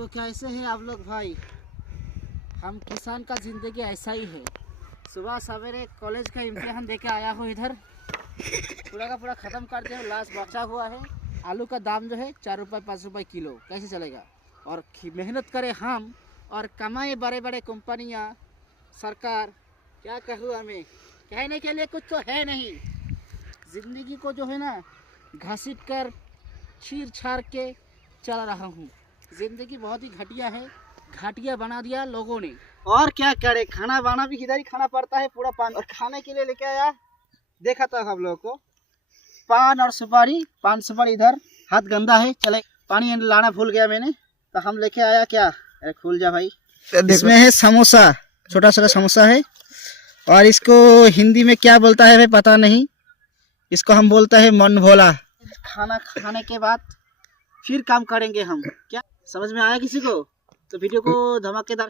तो कैसे हैं आप लोग भाई। हम किसान का ज़िंदगी ऐसा ही है। सुबह सवेरे कॉलेज का इम्तिहान देके आया हूँ, इधर पूरा का पूरा ख़त्म कर दिया। लास्ट बचा हुआ है। आलू का दाम जो है 4 रुपये 5 रुपये किलो, कैसे चलेगा। और मेहनत करें हम और कमाए बड़े बड़े कंपनियाँ, सरकार। क्या कहूँ, हमें कहने के लिए कुछ तो है नहीं। ज़िंदगी को जो है ना घसीट कर छीर छाड़ के चल रहा हूँ। ज़िंदगी बहुत ही घटिया है, घाटिया बना दिया लोगों ने। और क्या करे, खाना बाना भी इधर ही खाना पड़ता है पूरा पान। और खाने के लिए लेके आया, देखा था हम लोगों को, पान और सुपारी। पान सुपारी इधर, हाथ गंदा है। चले, पानी लाना भूल गया मैंने, तो हम लेके आया। क्या, अरे खुल जा भाई। इसमें है समोसा, छोटा छोटा समोसा है। और इसको हिंदी में क्या बोलता है भाई पता नहीं। इसको हम बोलता है मन भोला। खाना खाने के बाद फिर काम करेंगे हम। क्या समझ में आया किसी को? तो वीडियो को धमाकेदार